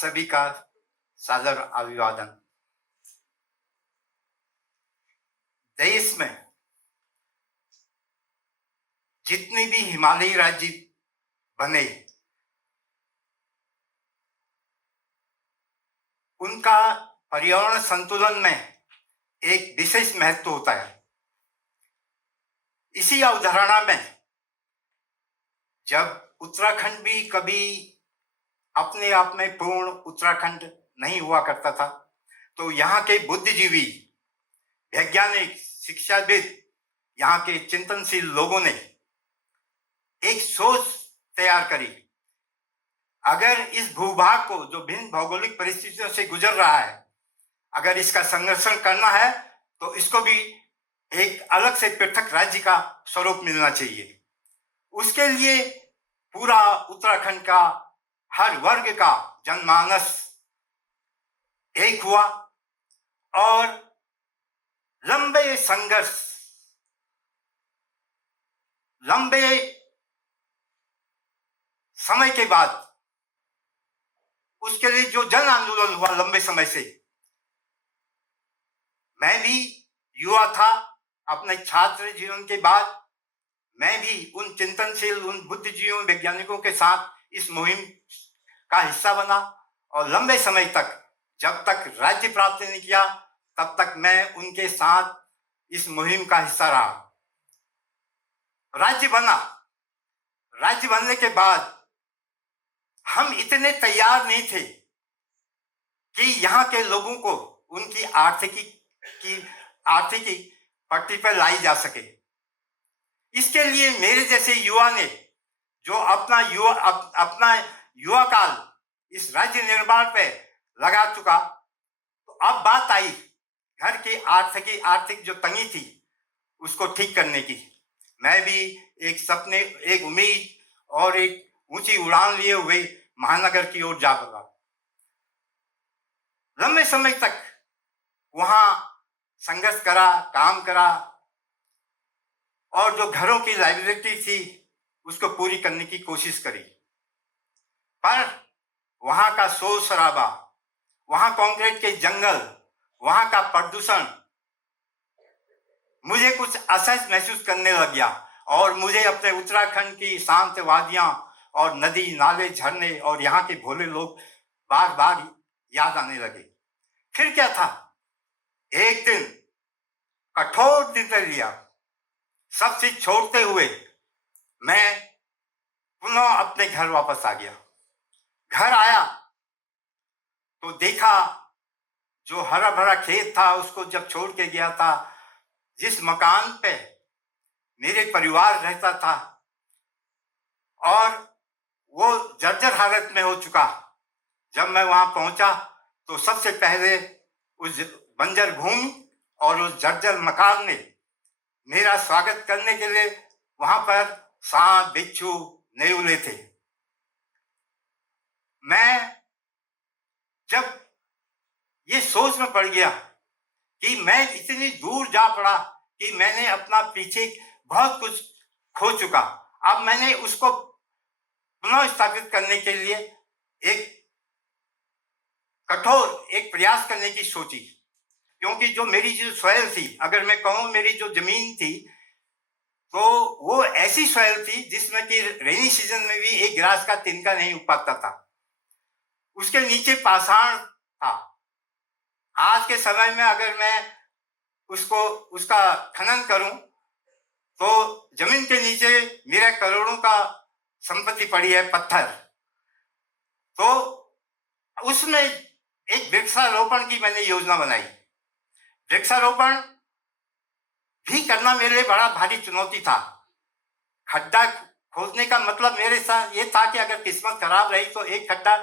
सभी का सादर अभिवादन। देश में जितने भी हिमालयी राज्य बने, उनका पर्यावरण संतुलन में एक विशेष महत्व होता है। इसी अवधारणा में जब उत्तराखंड भी कभी अपने आप में पूर्ण उत्तराखंड नहीं हुआ करता था, तो यहाँ के बुद्धिजीवी, वैज्ञानिक, शिक्षाविद, यहाँ के चिंतनशील लोगों ने एक सोच तैयार करी। अगर इस भूभाग को, जो भिन्न भौगोलिक परिस्थितियों से गुजर रहा है, अगर इसका संरक्षण करना है तो इसको भी एक अलग से पृथक राज्य का स्वरूप मिलना चाहिए। उसके लिए पूरा उत्तराखंड का हर वर्ग का जनमानस एक हुआ और लंबे संघर्ष, लंबे समय के बाद उसके लिए जो जन आंदोलन हुआ लंबे समय से, मैं भी युवा था। अपने छात्र जीवन के बाद मैं भी उन चिंतनशील, उन बुद्धिजीवियों, वैज्ञानिकों के साथ इस मुहिम का हिस्सा बना और लंबे समय तक, जब तक राज्य प्राप्त नहीं किया, तब तक मैं उनके साथ इस मुहिम का हिस्सा रहा। राज्य बना। राज्य बनने के बाद हम इतने तैयार नहीं थे कि यहाँ के लोगों को उनकी आर्थिकी पटरी पर लाई जा सके। इसके लिए मेरे जैसे युवा ने जो अपना युवा काल इस राज्य निर्माण पे लगा चुका, तो अब बात आई घर की आर्थिक जो तंगी थी उसको ठीक करने की। मैं भी एक सपने, एक उम्मीद और एक ऊंची उड़ान लिए हुए महानगर की ओर जा पड़ा। लंबे समय तक वहां संघर्ष करा, काम करा और जो घरों की लाइबिलिटी थी उसको पूरी करने की कोशिश करी। पर वहां का शोर शराबा, वहां कंक्रीट के जंगल, वहां का प्रदूषण मुझे कुछ असहज महसूस करने लग गया और मुझे अपने उत्तराखंड की शांत वादियां और नदी, नाले, झरने और यहाँ के भोले लोग बार बार याद आने लगे। फिर क्या था, एक दिन कठोर निर्णय लिया। सब चीज छोड़ते हुए मैं पुनः अपने घर वापस आ गया। घर आया तो देखा जो हरा भरा खेत था उसको जब छोड़ के गया था, जिस मकान पे मेरे परिवार रहता था, और वो जर्जर हालत में हो चुका। जब मैं वहां पहुंचा तो सबसे पहले उस बंजर भूमि और उस जर्जर मकान ने मेरा स्वागत करने के लिए वहां पर सांप, बिच्छू, नेउले थे। मैं जब ये सोच में पड़ गया कि मैं इतनी दूर जा पड़ा कि मैंने अपना पीछे बहुत कुछ खो चुका, अब मैंने उसको पुनः स्थापित करने के लिए एक कठोर एक प्रयास करने की सोची। क्योंकि जो मेरी जो सॉइल थी, अगर मैं कहूँ मेरी जो जमीन थी, तो वो ऐसी सॉइल थी जिसमें कि रेनी सीजन में भी एक गिलास का तिनका नहीं उग पाता था। उसके नीचे पाषाण था। आज के समय में अगर मैं उसका खनन करूं तो जमीन के नीचे मेरा करोड़ों का संपत्ति पड़ी है, पत्थर। तो उसमें एक वृक्षारोपण की मैंने योजना बनाई। वृक्षारोपण भी करना मेरे लिए बड़ा भारी चुनौती था। खड्डा खोदने का मतलब मेरे साथ ये था कि अगर किस्मत खराब रही तो एक खड्डा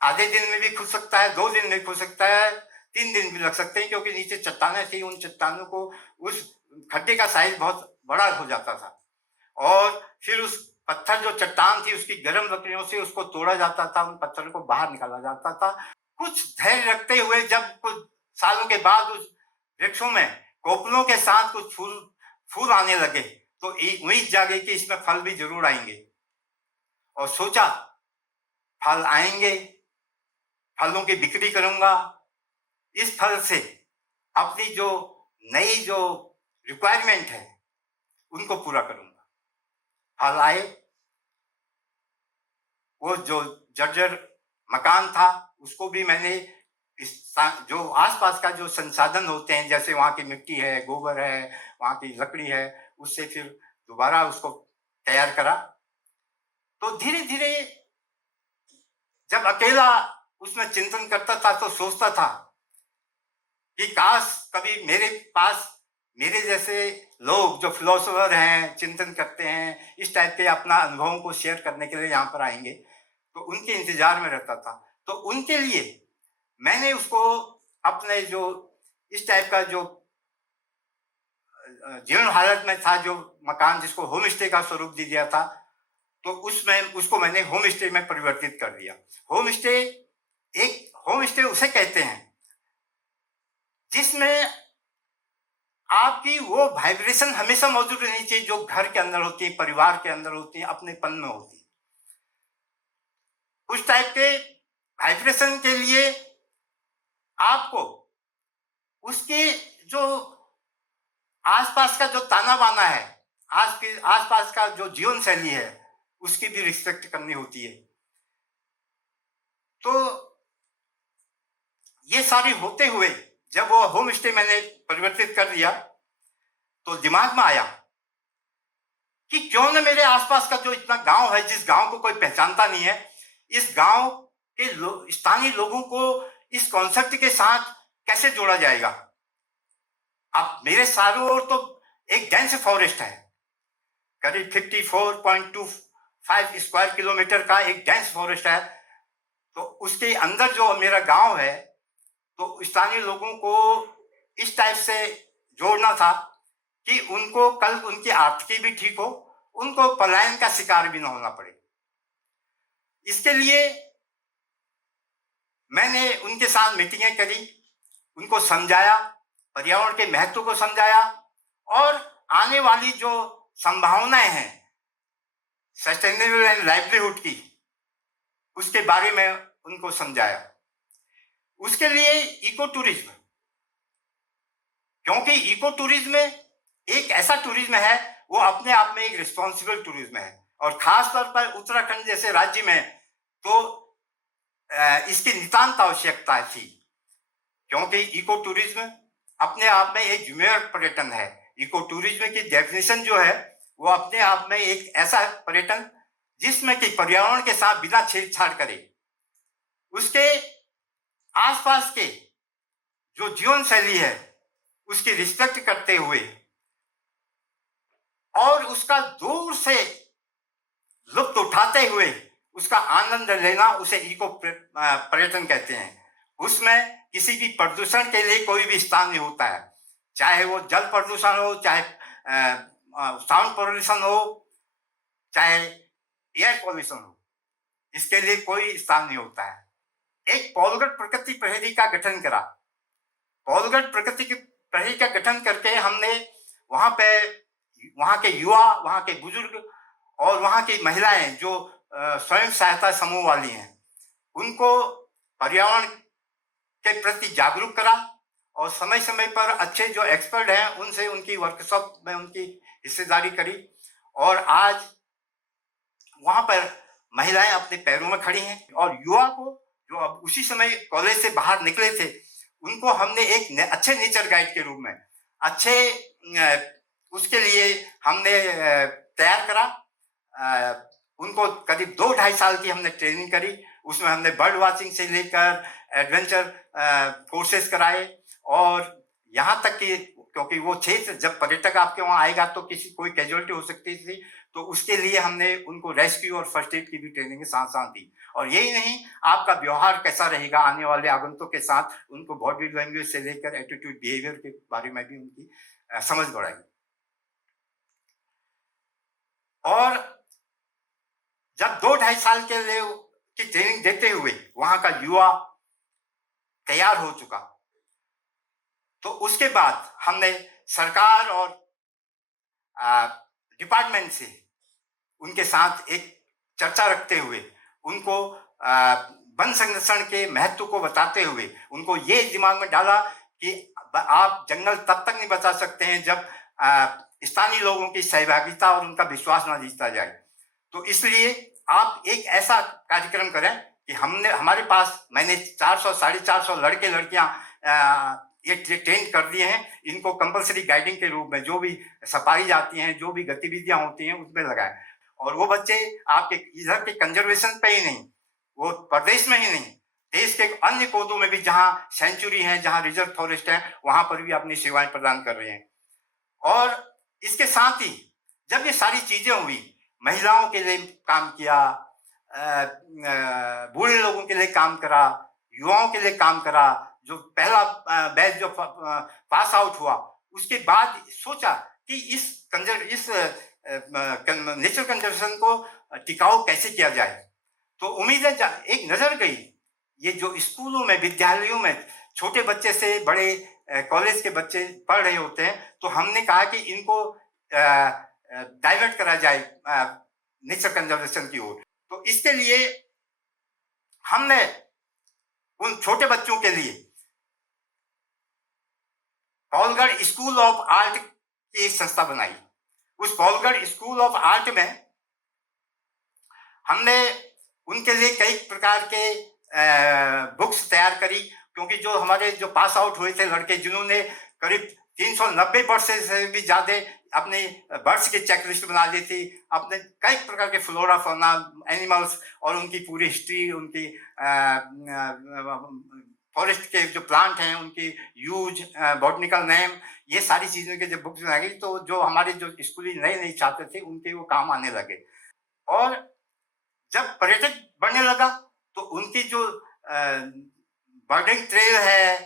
आधे दिन में भी खुद सकता है, 2 दिन में खुद सकता है, 3 दिन भी लग सकते हैं, क्योंकि नीचे चट्टानें थी। उन चट्टानों को, उस खड्डे का साइज बहुत बड़ा हो जाता था और फिर उस पत्थर जो चट्टान थी उसकी गर्म लकड़ियों से उसको तोड़ा जाता था, उन पत्थरों को बाहर निकाला जाता था। कुछ धैर्य रखते हुए जब कुछ सालों के बाद उस वृक्षों में कोपलों के साथ कुछ फूल आने लगे तो एक उम्मीद जागे कि इसमें फल भी जरूर आएंगे। और सोचा फल आएंगे फलों की बिक्री करूंगा, इस फल से अपनी जो नई जो रिक्वायरमेंट है उनको पूरा करूंगा। फल आए, वो जो जर्जर मकान था उसको भी मैंने जो आसपास का जो संसाधन होते हैं, जैसे वहाँ की मिट्टी है, गोबर है, वहाँ की लकड़ी है, उससे फिर दोबारा उसको तैयार करा। तो धीरे धीरे जब अकेला उसमें चिंतन करता था तो सोचता था कि काश कभी मेरे पास मेरे जैसे लोग जो फिलोसोफर हैं, चिंतन करते हैं, इस टाइप के अपना अनुभवों को शेयर करने के लिए यहाँ पर आएंगे, तो उनके इंतजार में रहता था। तो उनके लिए मैंने उसको अपने जो इस टाइप का जो जीवन हालत में था, जो मकान जिसको होम स्टे का स्वरूप दे दिया था, तो उसमें उसको मैंने होम स्टे में परिवर्तित कर दिया। होम स्टे उसे कहते हैं जिसमें आपकी वो वाइब्रेशन हमेशा मौजूद रहनी चाहिए जो घर के अंदर होती है, परिवार के अंदर होती है, अपनेपन में होती है। उस टाइप के वाइब्रेशन के लिए आपको उसके जो आसपास का जो ताना बाना है, आसपास का जो जीवन शैली है, उसकी भी रिस्पेक्ट करनी होती है। तो ये सारी होते हुए जब वो होम स्टे मैंने परिवर्तित कर दिया, तो दिमाग में आया कि क्यों न मेरे आसपास का जो इतना गांव है, जिस गांव को कोई पहचानता नहीं है, इस गांव के स्थानीय लोगों को इस कॉन्सेप्ट के साथ कैसे जोड़ा जाएगा। अब मेरे चारों ओर तो एक डेंस फॉरेस्ट है, करीब 54.25 स्क्वायर किलोमीटर का एक डेंस फॉरेस्ट है। तो उसके अंदर जो मेरा गांव है, तो स्थानीय लोगों को इस टाइप से जोड़ना था कि उनको कल उनकी आर्थिकी भी ठीक हो, उनको पलायन का शिकार भी ना होना पड़े। इसके लिए मैंने उनके साथ मीटिंगें करी, उनको समझाया, पर्यावरण के महत्व को समझाया, और आने वाली जो संभावनाएं हैं सस्टेनेबल एंड लाइवलीहुड की, उसके बारे में उनको समझाया। उसके लिए इको टूरिज्म, क्योंकि इको टूरिज्म एक ऐसा टूरिज्म है, वो अपने आप में एक रिस्पॉन्सिबल टूरिज्म है, और खास तौर पर उत्तराखंड जैसे राज्य में तो इसकी नितांत आवश्यकता थी, क्योंकि इको टूरिज्म अपने आप में एक जिम्मेदार पर्यटन है। इको टूरिज्म की डेफिनेशन जो है वो अपने आप में एक ऐसा पर्यटन जिसमें कि पर्यावरण के साथ बिना छेड़छाड़ करे, उसके आसपास के जो जीवन शैली है उसकी रिस्पेक्ट करते हुए, और उसका दूर से लुत्फ उठाते हुए उसका आनंद लेना, उसे इको पर्यटन कहते हैं। उसमें किसी भी प्रदूषण के लिए कोई भी स्थान नहीं होता है, चाहे वो जल प्रदूषण हो, चाहे साउंड पोल्यूशन हो, चाहे एयर पॉल्यूशन हो, इसके लिए कोई स्थान नहीं होता है। एक पॉलगढ़ प्रकृति प्रहरी का गठन करा। पॉलगढ़ प्रकृति प्रहरी का गठन करके हमने वहां पे वहां के युवा, वहां के बुजुर्ग और वहां की महिलाएं जो स्वयं सहायता समूह वाली हैं, उनको पर्यावरण के प्रति जागरूक करा, और समय समय पर अच्छे जो एक्सपर्ट हैं उनसे उनकी वर्कशॉप में उनकी हिस्सेदारी करी, और आज वहां पर महिलाएं अपने पैरों में खड़ी हैं। और युवा को जो अब उसी समय कॉलेज से बाहर निकले थे, उनको हमने एक अच्छे नेचर गाइड के रूप में अच्छे उसके लिए हमने तैयार करा। उनको करीब 2-2.5 साल की हमने ट्रेनिंग करी। उसमें हमने बर्ड वॉचिंग से लेकर एडवेंचर कोर्सेज कराए, और यहाँ तक कि क्योंकि वो क्षेत्र जब पर्यटक आपके वहाँ आएगा तो किसी कोई कैजुअलिटी हो सकती थी, तो उसके लिए हमने उनको रेस्क्यू और फर्स्ट एड की भी ट्रेनिंग साथ साथ दी। और यही नहीं, आपका व्यवहार कैसा रहेगा आने वाले आगंतुक के साथ, उनको बॉडी लैंग्वेज से लेकर एटीट्यूड बिहेवियर के बारे में भी उनकी समझ बढ़ाई। और जब 2-2.5 साल के लिए की ट्रेनिंग देते हुए वहां का युवा तैयार हो चुका, तो उसके बाद हमने सरकार और डिपार्टमेंट से उनके साथ एक चर्चा रखते हुए उनको वन संरक्षण के महत्व को बताते हुए उनको ये दिमाग में डाला कि आप जंगल तब तक नहीं बचा सकते हैं जब स्थानीय लोगों की सहभागिता और उनका विश्वास ना जीता जाए। तो इसलिए आप एक ऐसा कार्यक्रम करें कि हमारे पास मैंने 400 450 लड़के लड़कियां ये ट्रेन कर दिए हैं, इनको कंपलसरी गाइडिंग के रूप में जो भी सफाई जाती हैं, जो भी गतिविधियां होती हैं उसमें लगाएं। और वो बच्चे आपके इधर के कंजर्वेशन पे ही नहीं, वो प्रदेश में ही नहीं, देश के अन्य कोनों में भी जहां सेंचुरी है, जहां रिजर्व फॉरेस्ट है, वहां पर भी अपनी सेवाएं प्रदान कर रहे हैं। और इसके साथ ही जब ये सारी चीजें हुई, महिलाओं के लिए काम किया, बूढ़े लोगों के लिए काम करा, युवाओं के लिए काम करा, जो पहला बैच जो पास आउट हुआ, उसके बाद सोचा कि इस नेचर कंजर्वेशन को टिकाऊ कैसे किया जाए। तो उम्मीद है एक नजर गई, ये जो स्कूलों में, विद्यालयों में छोटे बच्चे से बड़े कॉलेज के बच्चे पढ़ रहे होते हैं, तो हमने कहा कि इनको डाइवर्ट करा जाए नेचर कंजर्वेशन की ओर। तो इसके लिए हमने उन छोटे बच्चों के लिए पॉलगढ़ स्कूल ऑफ आर्ट की एक संस्था बनाई। उस पॉलगढ़ स्कूल ऑफ आर्ट में हमने उनके लिए कई प्रकार के बुक्स तैयार करी, क्योंकि जो हमारे जो पास आउट हुए थे लड़के, जिन्होंने करीब 390 वर्ष से भी ज्यादा अपने बर्ड्स की चेकलिस्ट बना ली थी, अपने कई प्रकार के फ्लोरा फौना एनिमल्स और उनकी पूरी हिस्ट्री, उनकी फॉरेस्ट के जो प्लांट हैं उनकी यूज, बॉटनिकल नेम, ये सारी चीजों के जब बुक्स बनाई गई तो जो हमारे जो स्कूली नए छात्र थे उनके वो काम आने लगे। और जब पर्यटक बढ़ने लगा तो उनकी जो बर्डिंग ट्रेल है,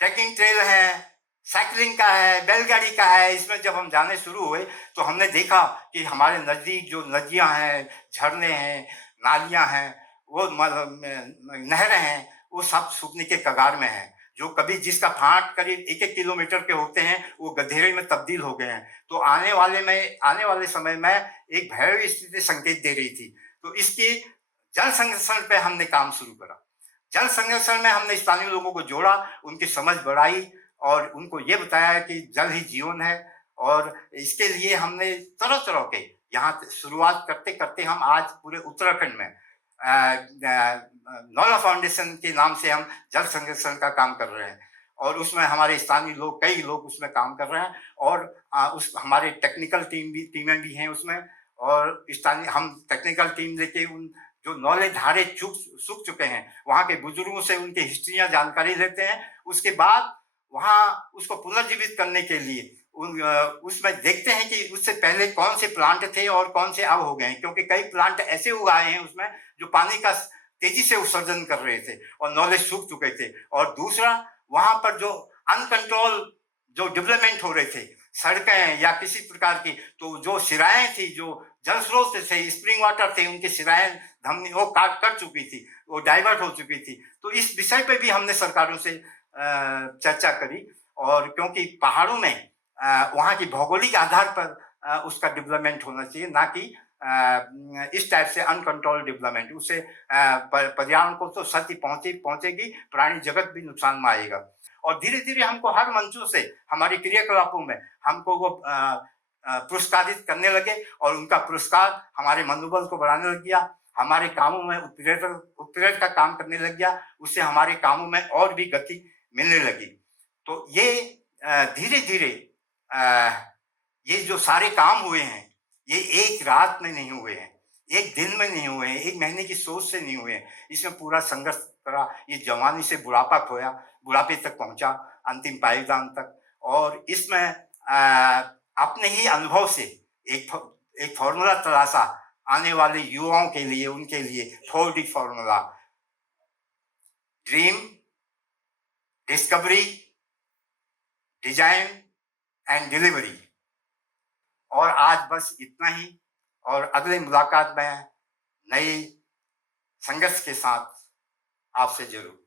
ट्रैकिंग ट्रेल है, साइकिलिंग का है, बैलगाड़ी का है, इसमें जब हम जाने शुरू हुए तो हमने देखा कि हमारे नजदीक जो नदियां हैं, झरने हैं, नालियां हैं, वो नहरें हैं, वो सब सूखने के कगार में है। जो कभी जिसका फाट करीब 1-1 किलोमीटर के होते हैं वो गधेरे में तब्दील हो गए हैं। तो आने वाले समय में एक भयावह स्थिति संकेत दे रही थी। तो इसकी जल संरक्षण पे हमने काम शुरू करा। जल संरक्षण में हमने स्थानीय लोगों को जोड़ा, उनकी समझ बढ़ाई और उनको ये बताया कि जल ही जीवन है। और इसके लिए हमने तरह तरह के, यहाँ शुरुआत करते करते हम आज पूरे उत्तराखंड में नौला फाउंडेशन के नाम से हम जल संरक्षण का काम कर रहे हैं। और उसमें हमारे स्थानीय लोग, कई लोग उसमें काम कर रहे हैं। और उस हमारे टेक्निकल टीमें भी हैं उसमें। और स्थानीय हम टेक्निकल टीम लेके उन जो नौले धारे सूख चुके हैं वहाँ के बुजुर्गों से उनकी हिस्ट्रियाँ जानकारी लेते हैं। उसके बाद वहाँ उसको पुनर्जीवित करने के लिए उसमें देखते हैं कि उससे पहले कौन से प्लांट थे और कौन से अब हो गए हैं, क्योंकि कई प्लांट ऐसे उगाए हैं उसमें जो पानी का तेजी से उत्सर्जन कर रहे थे और नॉलेज सूख चुके थे। और दूसरा, वहां पर जो अनकंट्रोल जो डेवलपमेंट हो रहे थे, सड़कें या किसी प्रकार की, तो जो सिराएं थी, जो जल स्रोत थे, स्प्रिंग वाटर थे, उनकी सिराएं धमनी वो काट कर चुकी थी, वो डाइवर्ट हो चुकी थी। तो इस विषय पे भी हमने सरकारों से चर्चा करी। और क्योंकि पहाड़ों में वहाँ की भौगोलिक आधार पर उसका डेवलपमेंट होना चाहिए, ना कि इस टाइप से अनकंट्रोल डेवलपमेंट। उससे पर्यावरण को तो क्षति पहुंचेगी, प्राणी जगत भी नुकसान में आएगा। और धीरे धीरे हमको हर मंचों से हमारे क्रियाकलापों में हमको वो पुरस्कारित करने लगे और उनका पुरस्कार हमारे मनोबल को बढ़ाने लग गया, हमारे कामों में उत्प्रेरक का काम करने लग गया, उससे हमारे कामों में और भी गति मिलने लगी। तो ये धीरे धीरे ये जो सारे काम हुए हैं ये एक रात में नहीं हुए हैं, एक दिन में नहीं हुए हैं, एक महीने की सोच से नहीं हुए हैं। इसमें पूरा संघर्ष करा, ये जवानी से बुढ़ापा खोया, बुढ़ापे तक पहुंचा, अंतिम पायदान तक। और इसमें अपने ही अनुभव से एक फॉर्मूला तलाशा आने वाले युवाओं के लिए, उनके लिए 4D formula: dream, discovery, design and delivery. और आज बस इतना ही, और अगले मुलाकात में नई संघर्ष के साथ आपसे जरूर।